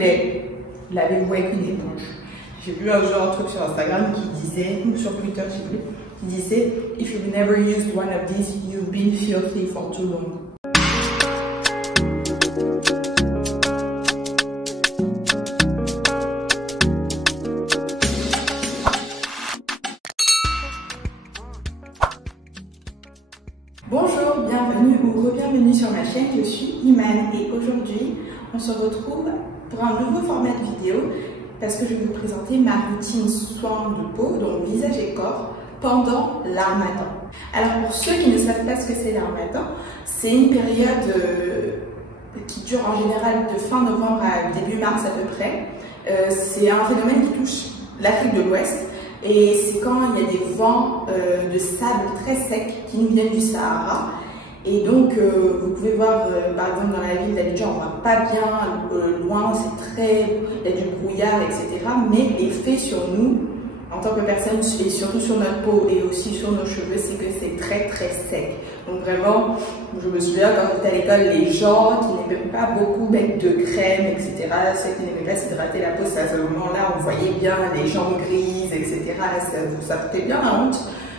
plaît, lavez-vous avec une éponge. J'ai vu un jour un truc sur Instagram qui disait, ou sur Twitter, j'ai vu, qui disait If you've never used one of these, you've been filthy for too long. Bonjour, bienvenue ou re-bienvenue sur ma chaîne, je suis Iman et aujourd'hui on se retrouve pour un nouveau format de vidéo parce que je vais vous présenter ma routine soin de peau, donc visage et corps, pendant l'harmattan. Alors pour ceux qui ne savent pas ce que c'est l'harmattan, c'est une période qui dure en général de fin novembre à début mars à peu près. C'est un phénomène qui touche l'Afrique de l'Ouest. Et c'est quand il y a des vents de sable très secs qui nous viennent du Sahara. Et donc, vous pouvez voir, par exemple, dans la ville d'Abidjan, on ne voit pas bien loin, c'est très, il y a du brouillard, etc. Mais l'effet sur nous, en tant que personne, et surtout sur notre peau et aussi sur nos cheveux, c'est que c'est très très sec. Donc vraiment, je me souviens quand j'étais à l'école, les gens qui n'aimaient pas beaucoup mettre de crème, etc., ceux qui n'aimaient pas s'hydrater la peau, c'est à ce moment-là, on voyait bien les jambes grises, etc. Ça coûtait bien la honte.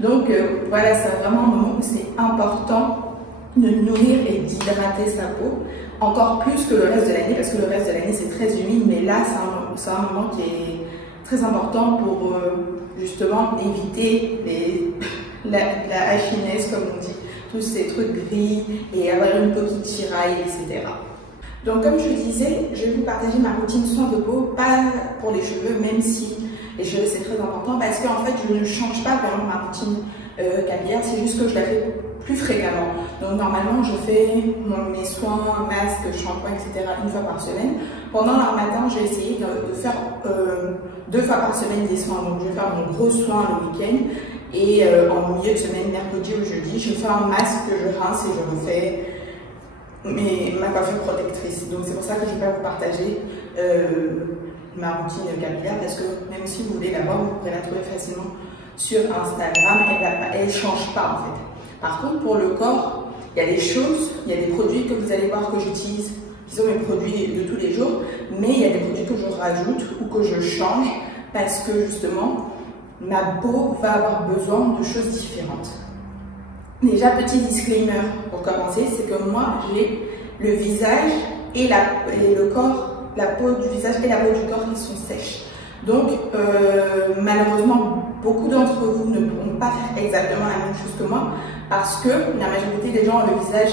Donc voilà, c'est vraiment un moment où c'est important de nourrir et d'hydrater sa peau, encore plus que le reste de l'année, parce que le reste de l'année c'est très humide, mais là c'est un moment qui est très important pour justement éviter la hachiness, comme on dit, tous ces trucs gris et avoir une peau qui tiraille, etc. Donc comme je disais, je vais vous partager ma routine soin de peau, pas pour les cheveux, même si les cheveux c'est très important, parce qu'en fait je ne change pas vraiment ma routine capillaire, c'est juste que je la fais plus fréquemment. Donc normalement je fais mes soins, masques, shampoing, etc. une fois par semaine. Pendant l'harmattan, j'ai essayé de faire 2 fois par semaine des soins. Donc je vais faire mon gros soin le week-end et en milieu de semaine, mercredi ou jeudi, je fais un masque que je rince et je refais ma coiffure protectrice. Donc c'est pour ça que je vais pas vous partager ma routine capillaire, parce que même si vous voulez la voir, vous pourrez la trouver facilement sur Instagram. Elle ne change pas en fait. Par contre, pour le corps, il y a des choses, il y a des produits que vous allez voir que j'utilise, qui sont mes produits de tous les jours, mais il y a des produits que je rajoute ou que je change parce que justement, ma peau va avoir besoin de choses différentes. Déjà, petit disclaimer pour commencer, c'est que moi, j'ai le visage et le corps, la peau du visage et la peau du corps qui sont sèches. Donc, malheureusement, beaucoup d'entre vous ne pourront pas faire exactement la même chose que moi parce que la majorité des gens ont le visage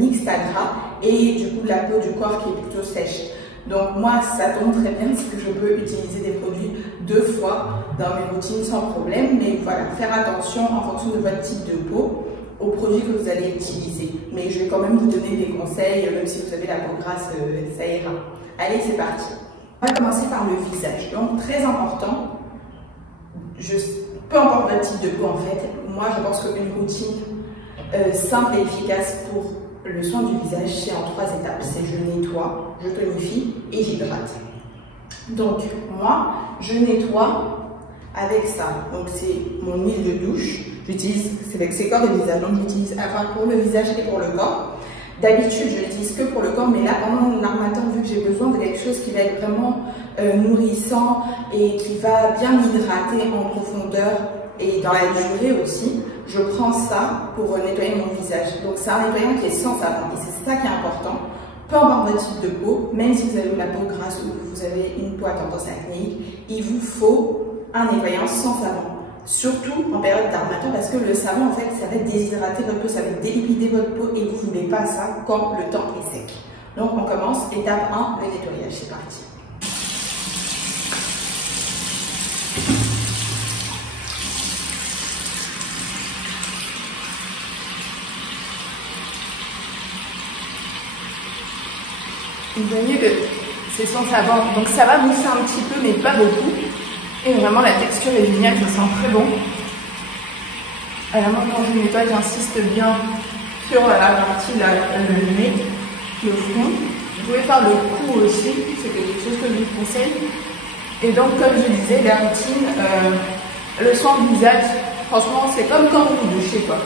mixte à gras et du coup la peau du corps qui est plutôt sèche. Donc moi, ça tombe très bien parce que je peux utiliser des produits 2 fois dans mes routines sans problème. Mais voilà, faire attention en fonction de votre type de peau aux produits que vous allez utiliser. Mais je vais quand même vous donner des conseils, même si vous avez la peau grasse, ça ira. Allez, c'est parti. On va commencer par le visage. Donc très important, peu importe votre type de peau en fait, moi je pense qu'une routine simple et efficace pour le soin du visage, c'est en 3 étapes. C'est je nettoie, je tonifie et j'hydrate. Donc moi, je nettoie avec ça. Donc c'est mon huile de douche. J'utilise, c'est corps de visage, donc j'utilise à la fois pour le visage et pour le corps. D'habitude, je l'utilise que pour le corps, mais là, pendant l'harmattan, vu que j'ai besoin de quelque chose qui va être vraiment nourrissant et qui va bien m'hydrater en profondeur et dans la durée aussi, je prends ça pour nettoyer mon visage. Donc, c'est un nettoyant qui est sans savon et c'est ça qui est important. Peu importe votre type de peau, même si vous avez la peau grasse ou que vous avez une peau à tendance acnéique, il vous faut un nettoyant sans savon. Surtout en période d'harmattan, parce que le savon, en fait, ça va déshydrater votre peau, ça va délipider votre peau et vous ne voulez pas ça quand le temps est sec. Donc, on commence. Étape 1, le nettoyage. C'est parti. Vous voyez que c'est sans savon, donc ça va mousser un petit peu, mais pas beaucoup. Et vraiment la texture est géniale, ça sent très bon. Alors moi quand je nettoie, j'insiste bien sur la partie le nez, le front. Vous pouvez faire le cou aussi, c'est quelque chose que je vous conseille. Et donc comme je disais, la routine, le soin du visage, franchement c'est comme quand vous vous douchez quoi.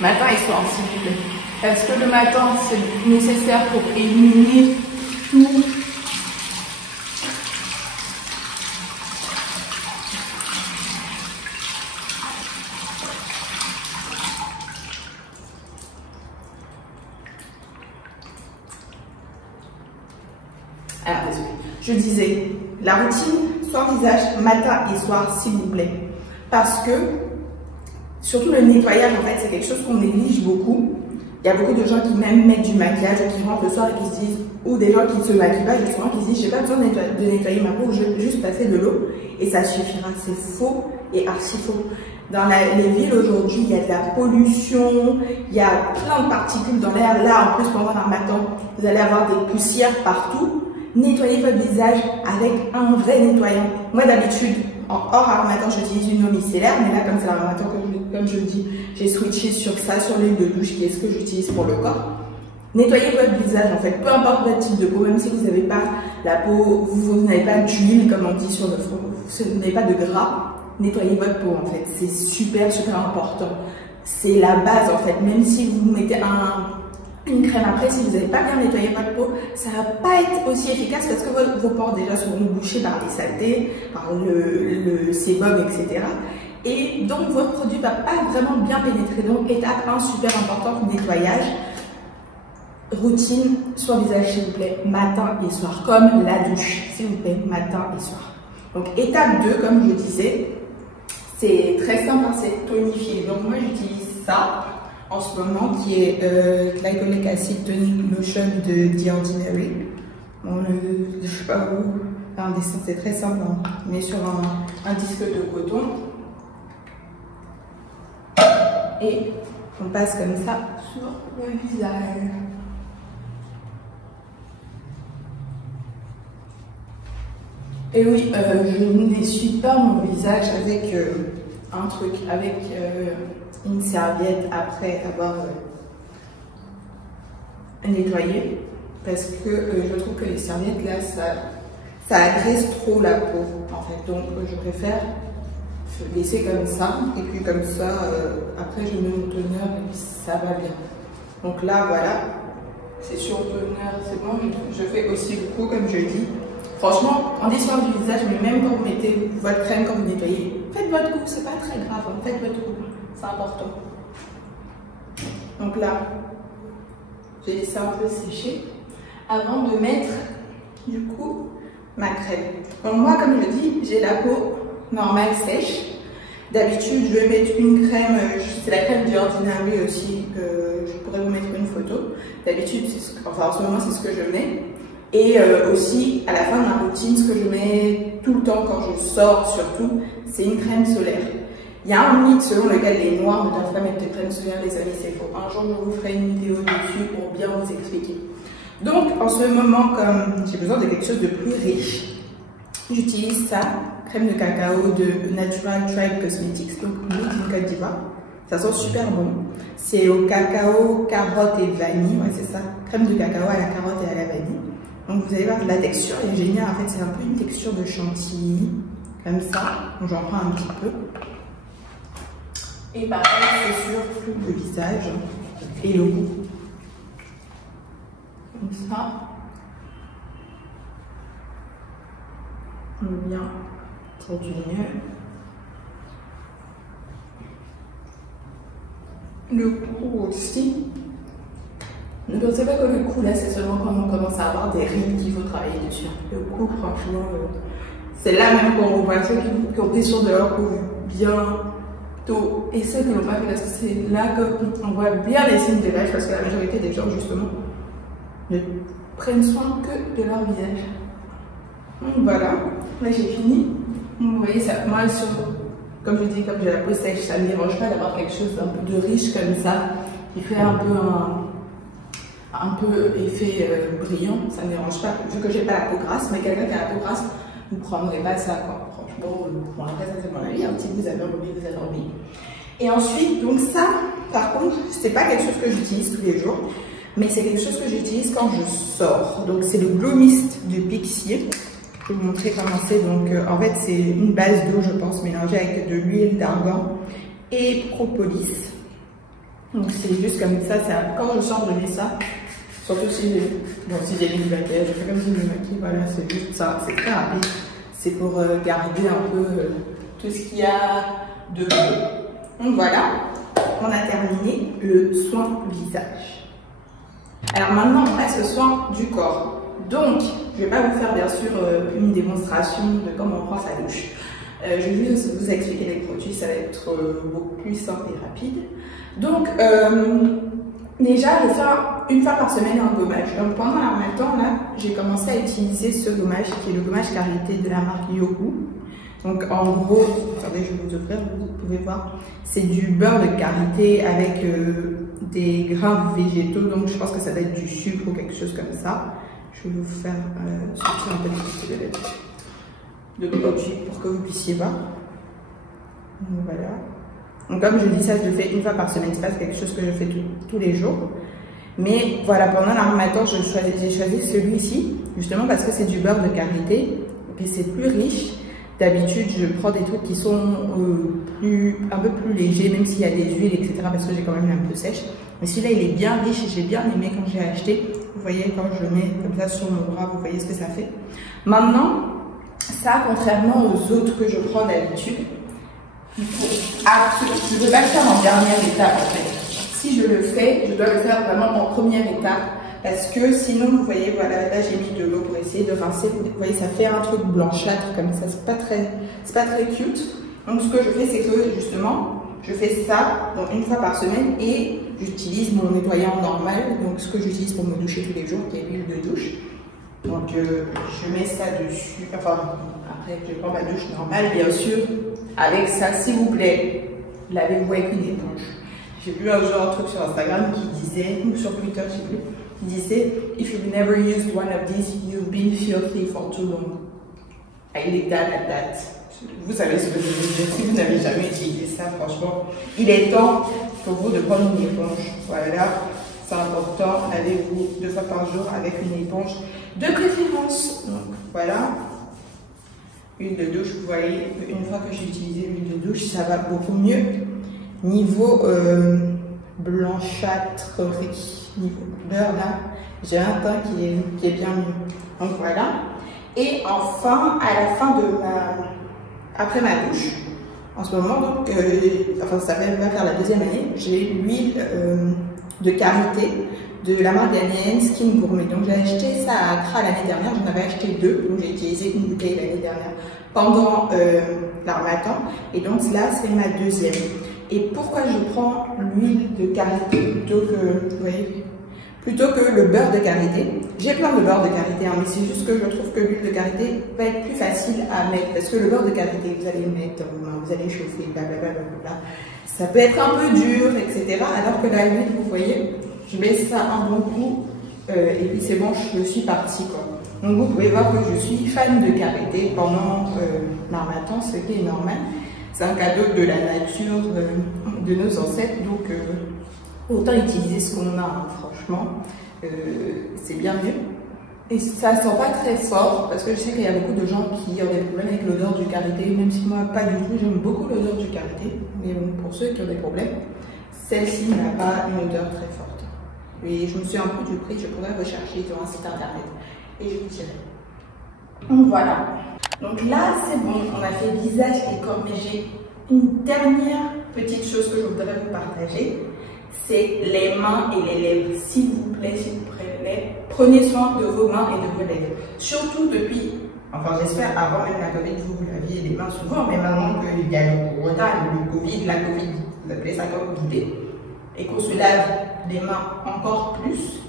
Matin et soir s'il vous plaît. Parce que le matin c'est nécessaire pour éliminer Alors, désolé. Je disais, la routine soin visage matin et soir, s'il vous plaît. Parce que, surtout le nettoyage, en fait, c'est quelque chose qu'on néglige beaucoup. Il y a beaucoup de gens qui même mettent du maquillage, qui rentrent le soir et qui se disent, ou des gens qui ne se maquillent pas justement, qui se disent, j'ai pas besoin de nettoyer ma peau, je vais juste passer de l'eau et ça suffira. C'est faux et archi faux. Dans les villes aujourd'hui, il y a de la pollution, il y a plein de particules dans l'air. Là, en plus, pendant l'harmattan, vous allez avoir des poussières partout. Nettoyez votre visage avec un vrai nettoyant. Moi, d'habitude, hors harmattan, j'utilise une eau micellaire, mais là, comme c'est l'harmattan, comme je le dis, j'ai switché sur ça, sur l'huile de douche, qui est ce que j'utilise pour le corps. Nettoyez votre visage, en fait, peu importe votre type de peau, même si vous n'avez pas la peau, vous n'avez pas d'huile, comme on dit sur le front, vous n'avez pas de gras, nettoyez votre peau, en fait. C'est super, super important. C'est la base, en fait. Même si vous mettez une crème après, si vous n'avez pas bien nettoyé votre peau, ça ne va pas être aussi efficace parce que vos pores déjà seront bouchés par les saletés, par le sébum, etc. Et donc votre produit ne va pas vraiment bien pénétrer. Donc étape 1, super important, nettoyage. Routine, soin visage s'il vous plaît, matin et soir, comme la douche, s'il vous plaît, matin et soir. Donc étape 2, comme je disais, c'est très simple, c'est tonifier. Donc moi j'utilise ça en ce moment qui est Glycolic Acid Tonic Lotion de The Ordinary. Je sais pas où, un dessin, c'est très simple, on met sur un disque de coton et on passe comme ça sur le visage. Et oui, je n'essuie pas mon visage avec un truc, avec une serviette après avoir nettoyé, parce que je trouve que les serviettes là, ça agresse trop la peau en fait, donc je préfère laisser comme ça, et puis comme ça, après je mets mon toner et puis ça va bien. Donc là voilà, c'est sur le toner, c'est bon, je fais aussi le coup comme je dis. Franchement, en soin du visage, mais même quand vous mettez votre crème, quand vous nettoyez, faites votre coup, c'est pas très grave, faites votre coup, c'est important. Donc là, j'ai laissé un peu sécher avant de mettre du coup ma crème. Donc moi, comme je dis, j'ai la peau normale sèche. D'habitude, je vais mettre une crème, c'est la crème du Ordinary aussi, je pourrais vous mettre une photo. D'habitude, enfin en ce moment, c'est ce que je mets. Et aussi, à la fin de ma routine, ce que je mets tout le temps quand je sors surtout, c'est une crème solaire. Il y a un mythe selon lequel les noirs ne doivent pas mettre de crème solaire, les amis, c'est faux. Un jour, je vous ferai une vidéo dessus pour bien vous expliquer. Donc, en ce moment, comme j'ai besoin de quelque chose de plus riche, j'utilise ça, crème de cacao de Natural Tribe Cosmetics, donc Made in Côte d'Ivoire. Ça sent super bon. C'est au cacao, carotte et vanille, ouais, c'est ça. Crème de cacao à la carotte et à la vanille. Donc vous allez voir, la texture est géniale, en fait c'est un peu une texture de chantilly, comme ça, donc j'en prends un petit peu. Et pareil, c'est sur tout le visage et le cou. Comme ça. On vient continuer. Le cou aussi. Ne pensez pas que le cou, là, c'est seulement quand on commence à avoir des rides qu'il faut travailler dessus. Le cou, franchement, c'est là même qu'on voit ceux qui ont des sources de leur cou bien tôt et ceux qui n'ont pas fait, parce que c'est là qu'on voit bien les signes de l'âge, parce que la majorité des gens, justement, ne prennent soin que de leur visage. Donc voilà, là j'ai fini. Vous voyez, ça, moi, comme je dis, comme j'ai la peau sèche, ça ne me dérange pas d'avoir quelque chose d'un peu de riche comme ça, qui fait un peu effet brillant, ça ne me dérange pas, vu que j'ai pas la peau grasse, mais quelqu'un qui a la peau grasse, vous ne prendrez pas ça, quoi. Franchement, bon, après ça c'est mon avis, si vous avez envie, vous avez envie. Et ensuite, donc ça, par contre, c'est pas quelque chose que j'utilise tous les jours, mais c'est quelque chose que j'utilise quand je sors. Donc c'est le Glow Mist de Pixier. Je vais vous montrer comment c'est. Donc en fait c'est une base d'eau, je pense, mélangée avec de l'huile d'argan et propolis. Donc c'est juste comme ça, quand je sors je mets ça. Surtout si j'ai mis du maquillage, je fais comme si je me maquille, voilà, c'est juste ça, c'est très rapide. C'est pour garder un peu tout ce qu'il y a de beau. Donc voilà, on a terminé le soin visage. Alors maintenant on passe au soin du corps. Donc Je ne vais pas vous faire bien sûr une démonstration de comment on prend sa douche. Je vais juste vous expliquer les produits, ça va être beaucoup plus simple et rapide. Donc, déjà, je fais une fois par semaine un gommage. Donc, pendant l'harmattan, là, j'ai commencé à utiliser ce gommage qui est le gommage Karité de la marque Yoku. Donc, en gros, attendez, je vais vous ouvrir, vous pouvez voir, c'est du beurre de karité avec des grains végétaux. Donc, je pense que ça doit être du sucre ou quelque chose comme ça. Je vais vous faire sortir un peu de produit pour que vous puissiez voir. Voilà. Donc comme je dis ça, je le fais une fois par semaine. C'est pas quelque chose que je fais tous les jours. Mais voilà, pendant l'harmattan, j'ai choisi celui-ci, justement parce que c'est du beurre de karité et c'est plus riche. D'habitude, je prends des trucs qui sont un peu plus légers, même s'il y a des huiles, etc. parce que j'ai quand même un peu sèche. Mais celui-là, il est bien riche et j'ai bien aimé quand j'ai acheté. Vous voyez, quand je le mais comme ça sur mon bras, vous voyez ce que ça fait. Maintenant, ça, contrairement aux autres que je prends d'habitude, il faut absolument, je ne veux pas le faire en dernière étape en fait. Si je le fais, je dois le faire vraiment en première étape parce que sinon, vous voyez, voilà, là j'ai mis de l'eau pour essayer de rincer. Vous voyez, ça fait un truc blanchâtre comme ça, c'est pas très cute. Donc ce que je fais, c'est que justement, je fais ça donc une fois par semaine et j'utilise mon nettoyant normal, donc ce que j'utilise pour me doucher tous les jours, qui est l'huile de douche. Donc je mets ça dessus, enfin après je prends ma douche normale bien sûr, avec ça s'il vous plaît, lavez-vous avec une éponge. J'ai vu un jour un truc sur Instagram qui disait, ou sur Twitter je sais plus, qui disait if you've never used one of these, you've been filthy for too long. I leave that at that. Vous savez ce que je veux dire, si vous n'avez jamais utilisé ça, franchement, il est temps pour vous de prendre une éponge. Voilà, c'est important, lavez-vous 2 fois par jour avec une éponge de préférence. Donc voilà, huile de douche, vous voyez, une fois que j'ai utilisé l'huile de douche, ça va beaucoup mieux. Niveau blanchâtrerie, niveau beurre là, j'ai un teint qui est bien mieux. Donc voilà. Et enfin, à la fin de après ma douche, en ce moment, donc, enfin ça va faire la 2e année, j'ai l'huile de karité de la marque ghanéenne Skin Gourmet. Donc j'ai acheté ça à Accra l'année dernière, j'en avais acheté 2, donc j'ai utilisé une bouteille l'année dernière pendant l'harmattan, et donc là c'est ma 2e. Et pourquoi je prends l'huile de karité plutôt que, vous voyez, plutôt que le beurre de karité? J'ai plein de beurre de karité, hein, mais c'est juste que je trouve que l'huile de karité va être plus facile à mettre, parce que le beurre de karité, vous allez le mettre dans vos mains, vous allez chauffer, blablabla, ça peut être un peu dur, etc. Alors que la huile, vous voyez, je mets ça un bon coup, et puis c'est bon, je suis partie, quoi. Donc vous pouvez voir que je suis fan de karité pendant l'harmattan, ce qui est normal. C'est un cadeau de la nature, de nos ancêtres, donc autant utiliser ce qu'on a, hein, franchement, c'est bien mieux. Et ça sent pas très fort, parce que je sais qu'il y a beaucoup de gens qui ont des problèmes avec l'odeur du karité, même si moi pas du tout, j'aime beaucoup l'odeur du karité, mais bon, pour ceux qui ont des problèmes, celle-ci n'a pas une odeur très forte. Et je me suis un peu du prix, je pourrais rechercher sur un site internet, et je vous dirai. Donc voilà. Donc là, c'est bon, on a fait visage et corps, mais j'ai une dernière petite chose que je voudrais vous partager. C'est les mains et les lèvres. S'il vous plaît, prenez soin de vos mains et de vos lèvres. Surtout depuis, enfin j'espère avant même la Covid, vous laviez les mains souvent, mais maintenant qu'il y a le corona, le Covid, la Covid, vous appelez ça comme vous voulez, et qu'on se lave les mains encore plus,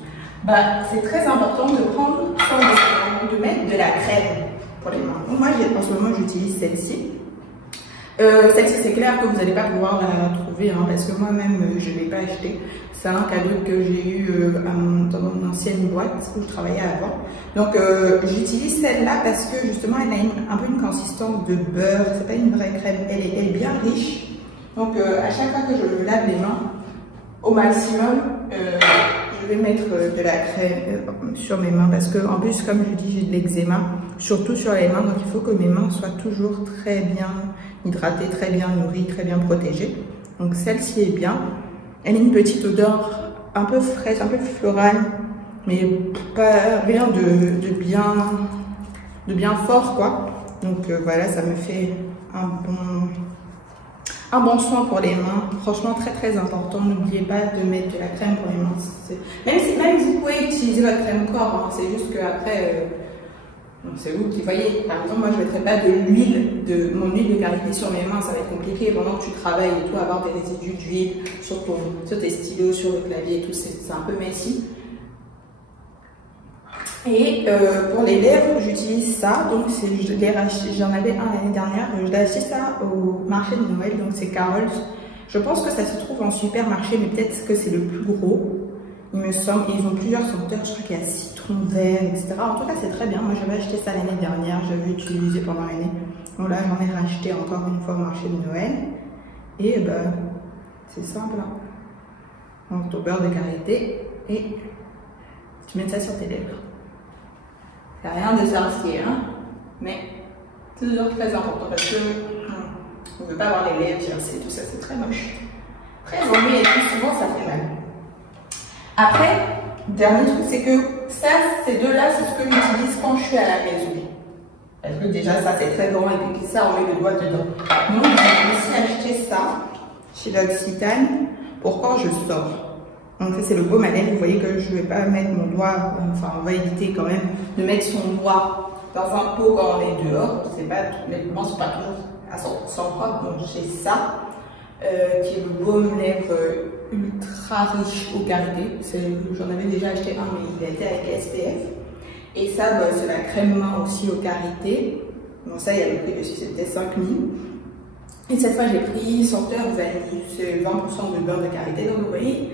bah, c'est très important de prendre soin de mettre de la crème pour les mains. Donc moi, en ce moment, j'utilise celle-ci. Celle-ci, c'est clair que vous n'allez pas pouvoir la trouver, hein, parce que moi-même, je ne l'ai pas acheté. C'est un cadeau que j'ai eu dans mon ancienne boîte où je travaillais avant. Donc, j'utilise celle-là parce que justement, elle a un peu une consistance de beurre. C'est pas une vraie crème, elle est bien riche. Donc, à chaque fois que je lave les mains, au maximum, je vais mettre de la crème sur mes mains parce que, en plus, comme je dis, j'ai de l'eczéma, surtout sur les mains. Donc, il faut que mes mains soient toujours très bien hydratées, très bien nourries, très bien protégées. Donc, celle-ci est bien. Elle a une petite odeur un peu fraîche, un peu florale, mais pas rien de bien fort, quoi. Donc, voilà, ça me fait un bon soin pour les mains, franchement très très important. N'oubliez pas de mettre de la crème pour les mains. Même si vous pouvez utiliser votre crème corps, hein, c'est juste qu'après, Donc c'est vous qui voyez, par exemple, moi je ne mettrai pas mon huile de karité sur mes mains, ça va être compliqué pendant que tu travailles et tout, avoir des résidus d'huile sur tes stylos, sur le clavier et tout, c'est un peu messy. Et pour les lèvres, j'utilise ça, donc j'en avais un l'année dernière, je l'ai acheté ça au marché de Noël, donc c'est Carol's. Je pense que ça se trouve en supermarché, mais peut-être que c'est le plus gros. Il me semble, et ils ont plusieurs senteurs, je crois qu'il y a citron vert, etc. En tout cas, c'est très bien. Moi, j'avais acheté ça l'année dernière, j'avais utilisé pendant l'année. Donc là, j'en ai racheté encore une fois au marché de Noël. Et ben, c'est simple. Hein. Donc, ton beurre de karité et tu mets ça sur tes lèvres. C'est rien de sorcier, hein, mais toujours très important parce que on ne veut pas avoir les lèvres gercées, tout ça, c'est très moche. Très ennuyeux et puis souvent, ça fait mal. Après, dernier truc, c'est que ça, ces deux-là, c'est ce que j'utilise quand je suis à la maison. Parce que déjà, ça, c'est très grand et puis ça, on met le doigt dedans. Donc, j'ai aussi acheté ça chez l'Occitane pour quand je sors. Donc, ça, c'est le baume à lèvres. Vous voyez que je ne vais pas mettre mon doigt, enfin, on va éviter quand même de mettre son doigt dans un pot quand on est dehors. C'est pas, les mouvements ne sont pas toujours à 100% propres. Donc, j'ai ça, qui est le baume lèvres ultra riche au karité. J'en avais déjà acheté un, mais il a été avec SPF. Et ça, bah, c'est la crème main aussi au karité. Bon, ça, il y a le prix dessus, c'était 5 000. Et cette fois, j'ai pris senteur vanille. C'est 20% de beurre de karité. Donc, vous voyez,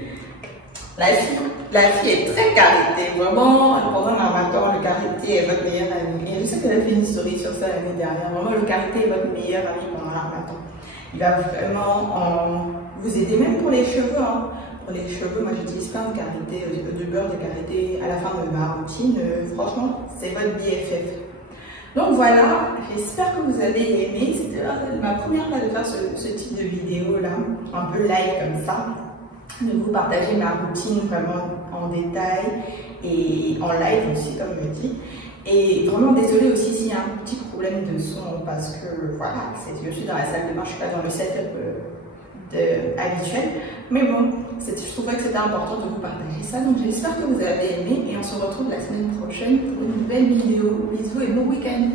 la fille est très karité. Vraiment, pendant un temps, le karité est votre meilleur ami. Et je sais qu'elle a fait une story sur ça l'année dernière. Vraiment, le karité est votre meilleur ami pendant l'armatan. Il va vraiment vous aider, même pour les cheveux. Hein. Pour les cheveux, moi j'utilise plein de karité, de beurre de karité à la fin de ma routine. Franchement, c'est votre BFF. Donc voilà, j'espère que vous avez aimé. C'était ma première fois de faire ce type de vidéo là, un peu live comme ça. De vous partager ma routine vraiment en détail et en live aussi, comme je dis. Et vraiment désolée aussi s'il y a un petit problème de son parce que voilà, je suis dans la salle de bain, je suis pas dans le setup habituel. Mais bon, je trouvais que c'était important de vous partager ça. Donc j'espère que vous avez aimé et on se retrouve la semaine prochaine pour une nouvelle vidéo. Bisous et bon week-end.